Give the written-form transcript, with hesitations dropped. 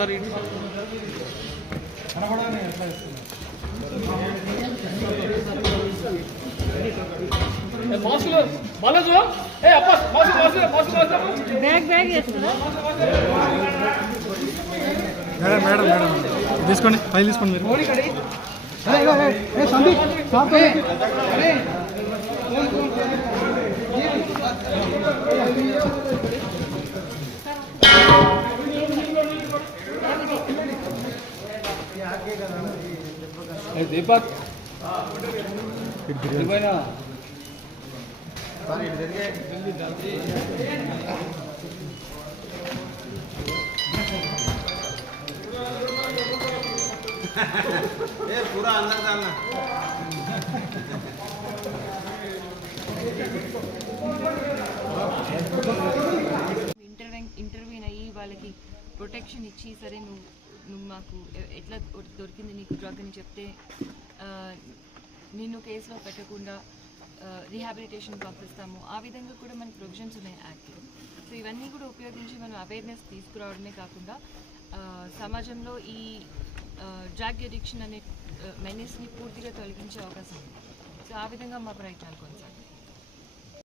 Sir bag bag చేస్తున్నా madam madam madam తీసుకోండి file తీసుకోండి మీరు దీపక్ पूरा अंदर डालना ఇంటర్వ్యూన్ అయ్యి వాళ్ళకి ప్రొటెక్షన్ ఇచ్చి సరే నువ్వు మాకు ఎట్లా దొరికింది నీకు డ్రగ్ అని చెప్తే నిన్ను కేసులో పెట్టకుండా రీహాబిలిటేషన్ పంపిస్తాము. ఆ విధంగా కూడా మనకి ప్రొవిజన్స్ ఉన్నాయి యాక్ట్లో. సో ఇవన్నీ కూడా ఉపయోగించి మనం అవేర్నెస్ తీసుకురావడమే కాకుండా సమాజంలో ఈ డ్రగ్ అడిక్షన్ అనే మెనేస్ని పూర్తిగా తొలగించే అవకాశం ఉంది. సో ఆ విధంగా మా ప్రయత్నాలు కొనసాగుతాయి.